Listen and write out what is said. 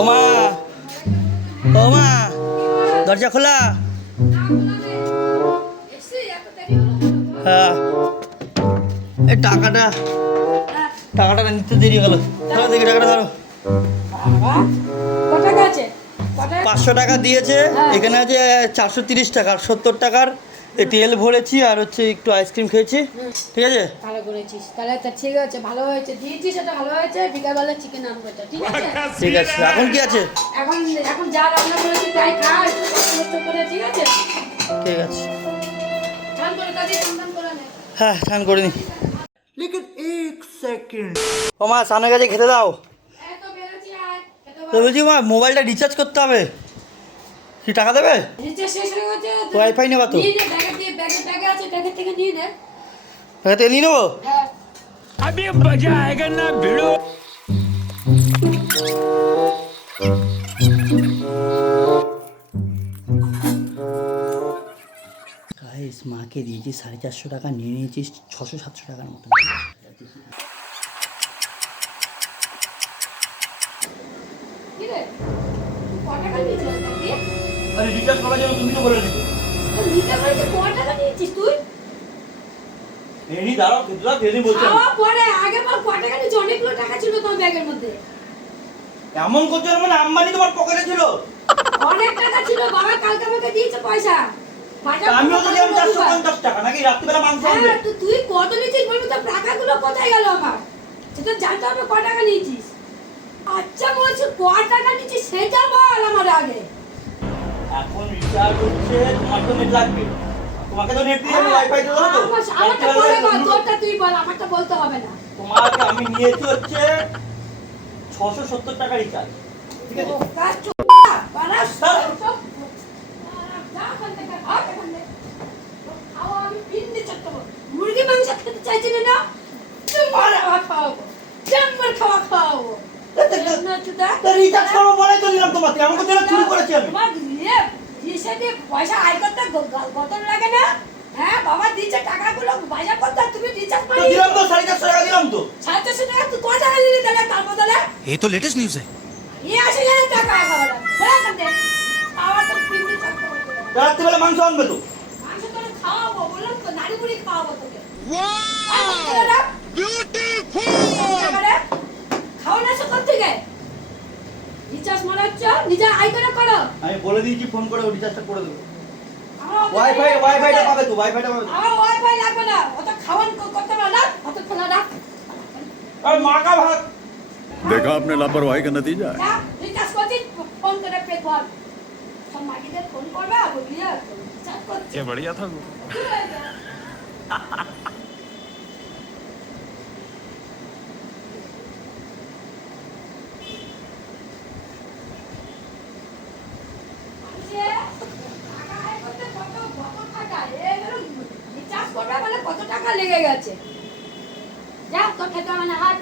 ওমা ওমা দরজা খোলা। হ্যাঁ এই টাকাটা নিতে দেরি গেল। ধরো দেখি টাকাটা ধরো। 500 টাকা দিয়েছে, এখানে আছে 430 টাকা, 70 টাকার তেল ভরেছি আর হচ্ছে একটু আইসক্রিম খেয়েছি। ঠিক আছে, ভালো করেছিস তাহলে। তো ঠিক আছে, ভালো হয়েছে, দিয়েছিস এটা ভালো হয়েছে। বিকালবেলা চিকেন আনবো, ঠিক আছে? ঠিক আছে। এখন কি আছে? এখন যা রান্না করেছি তাই খা, একটু কষ্ট করে, ঠিক আছে? ঠিক আছে। স্নান করে কাজে সন্ধান করে নে। হ্যাঁ স্নান করে নি। লেকিন 1 সেকেন্ড। ও মা স্নানের কাছে খেতে দাও। এই তো বেরোচ্ছি, আয় খেতে তো বলছি মা মোবাইলটা রিচার্জ করতে হবে, কি টাকা দেবে? রিচার্জ শেষ হয়ে গেছে। ওয়াইফাই নেবা তো? নিয়ে নে, ব্যাগে আছে, ব্যাগের থেকে নিয়ে নে। টাকা তেল নিয়ে নেবো। হ্যাঁ अभी मजा आएगा ना भिड़ो। গাইস মাকে দিয়েছি 450 টাকা, নিয়ে নিয়েছি 600-700 টাকার মতো। কি রে, তুই কত টাকা নিয়েছিস নাকি? আরে রিচার্জ করার জন্য তুমি তো বলে দিতে। নিতে বলেছে, কত টাকা নিয়েছিস তুই? এনি দাঁড়াও, কেতলা ফেলে বলছি। খাওয়া পরে আগে বল, কত টাকা নিয়েছিস? অনেকগুলো টাকা ছিল তোর ব্যাগের মধ্যে। এমন করছো মানে আম্বানি তোমার পকেটে ছিল? অনেক টাকা ছিল, বাবা কালকে আমাকে দিয়েছে পয়সা। আমিও তো দিলাম 450 টাকা, নাকি রাত্রিবেলা মাংস আনবে? হ্যাঁ, তো তুই কত নিয়েছিস বলবি তো? টাকাগুলো কোথায় গেল আমার? সেটা জানতে হবে, কত টাকা নিয়েছিস। আচ্ছা বলছি, কত টাকা নিয়েছিস সেটা বল আমার আগে। এখন রিচার্জ হচ্ছে, তোমার তো নেট লাগবে, তোমাকে তো নেট দিয়ে আমি ওয়াইফাই দেবো তো। আমারটা পরে বল, তোরটা তুই বল, আমারটা বলতে হবে না। তোমাকে আমি নিয়েছি হচ্ছে 670 টাকা রিচার্জ, ঠিক আছে? কাজ চল, পারাস যা ওখান থেকে, ভাগ এখান থেকে। খাওয়া আমি পিন্ডি চট্টব। মুরগি মাংস খেতে চাইছি না, চুম্বার খাওয়াবো, চুম্বার খাওয়াবো। না চুদা, তো রিচার্জ করবো বলে তো নিলাম তোমাকে, আমাকে তো চুরি করেছি আমি। তোমার হিসেবে পয়সা আয় করতে গতন লাগে না? হ্যাঁ, বাবা দিচ্ছে টাকাগুলো বাজার করতে, তুমি রিচার্জ তো করে দিলাম তো 450 টাকা দিলাম তো। 450 টাকা তুই কত টাকা নিলি তাহলে? তার বদলে ये तो लेटेस्ट न्यूज है। 80,000 টাকা খাওয়া করতে। খাওয়া তো পিন্ডি চট্টব। রাত্রিবেলা মাংস আনবে তো। মাংস তোরে খাওয়াবো, বললাম তো, নাড়ি মুড়ি খাওয়াবো তোকে। খাও না সব থেকে রিচার্জ মনে হচ্ছে নিজের আই করে করো। আমি বলে দিয়েছি ফোন করে ও রিচার্জটা করে দেবো। আমার ওয়াইফাইটা পাবে তো, ওয়াইফাইটা পাবে তো। আমার ওয়াইফাই লাগবে না, অত খাওয়ান করতে পারো না, অত খোলা রাখ। আর মাকা ভাত। देखा आपने लापरवाही का नतीजा है। যা রিচার্জ করছিস, ফোন করে পে কর। সব মাগিদের ফোন করবে আর বলবি রিচার্জ করছিস। ये बढ़िया था। কত টাকা লেগে গেছে? যা তোর খেতে হবে না, হাট।